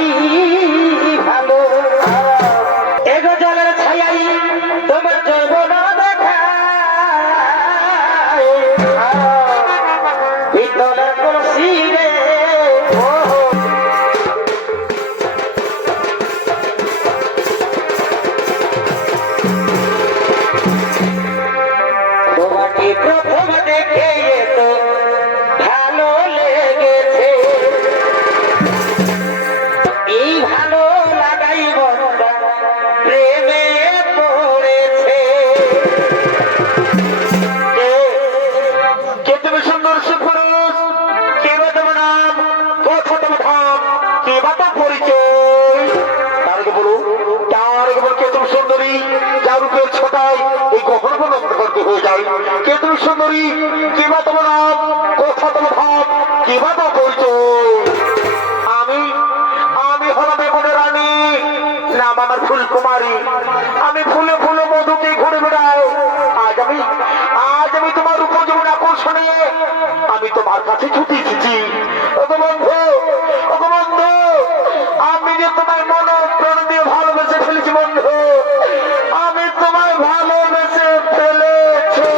বেশি ভালো এগো জলের ছায়াই তোমার যৌবন দেখায় পিতলের কলসি রে তোমাকে প্রথম দেখে তো ভালো লেগেছে এই ভালো লাগাই মনটা প্রেমে পড়েছে কে তুমি সুন্দর সুপুরুষ কে বা তোমার নাম কথা তোমার ধাম কে বা তো পরিচয় তার আগে বলো কে তুমি সুন্দরী যার রূপের ছোটায় এই কখনো নষ্ট করতে হয়ে যায় কে তুমি সুন্দরী কে বা তোমার নাম কথা তোমার ধাম কে বা তো পরিচয় আমি হলাম বেগুনের রানী নাম আমার ফুলকুমারী আমি ফুলে ফুলে মধুকে ঘুরে বেড়াই আজ আমি তোমার উপজীবন আকর্ষণে আমি তোমার কাছে ছুটি এসেছি ওগো বন্ধু আমি যে তোমার মন প্রাণ দিয়ে ভালোবেসে ফেলেছি বন্ধু আমি তোমায় ভালোবেসে ফেলেছি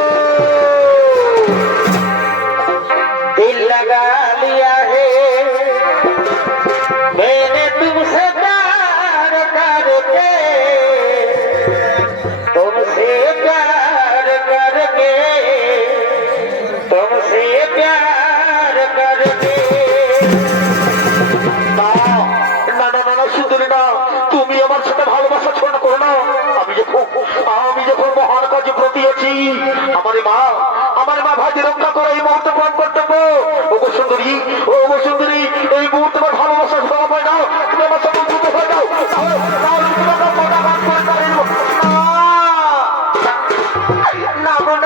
দিল লাগা লিয়া হে मैंने तुमसे प्यार करके तुमसे प्यार करके না সুন্দরী না তুমি আমার সাথে ভালোবাসা ছোট করো না আমি যখন মহান কাজে প্রতি আছি আমার মা ভাজি রক্ষা করে এই মুহূর্তে প্রাণ কর্তব্য ওগো সুন্দরী এই মুহূর্তে আমার ভালোবাসা সভা পায় না তুমি আমার সাথে যুদ্ধ হয়ে যাও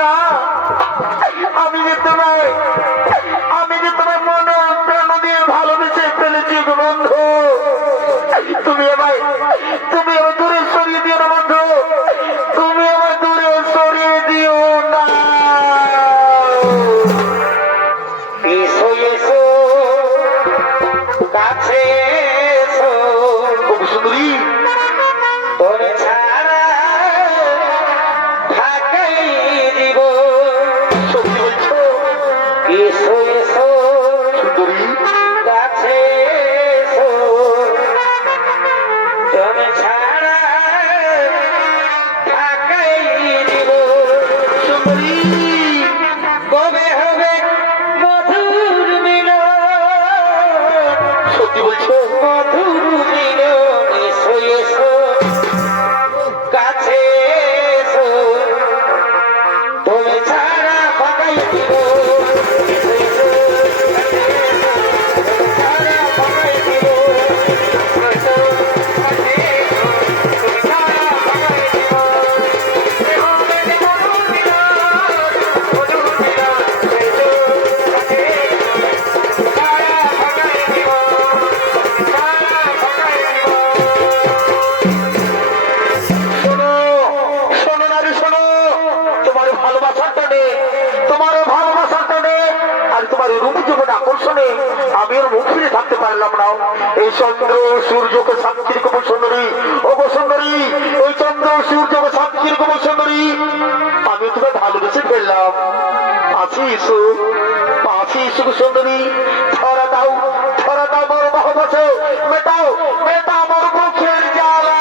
না আমি যে তোমার মন প্রাণ দিয়ে ভালোবেসে ফেলেছি গো বন্ধু তুমি আমায় দূরে সরিয়ে দিও না বন্ধু তুমি আমায় দূরে সরিয়ে দিও না এসো এসো কাছে এসো সুন্দরী তোরে ছাড়া ঢাকাই দিব সত্যি বলছো এসো এসো সুন্দরী কাছে এসো তোরে ছাড়া ঢাকাই দিব সুন্দরী কবে হবে মধুর মিলন সত্যি বলছো মধুর মিলন এসো এসো কাছে এসো তোরে ছাড়া ঢাকাই দিব আমি ওর মুখ ফিরে থাকতে পারলাম না এই চন্দ্র সূর্যকে সাক্ষীর কবর সুন্দরী ওগো সুন্দরী এই চন্দ্র সূর্যকে সাক্ষীর কবর সুন্দরী আমি তোকে ভালোবেসে ফেললাম আছি ইসু সুন্দরী ধরা দাও বড় ভালোবাসে মেটাও বড় মুখের জ্বালা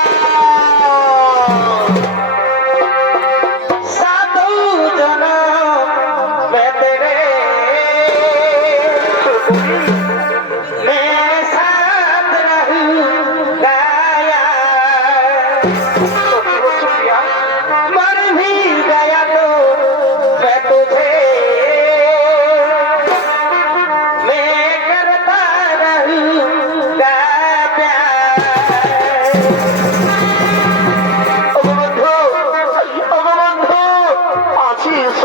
সাধু জন বেতরে मेरे साथ रहूंगा मर भी गया तो मैं तुझे मैं करता रहूंगा प्यार बंधु आशीष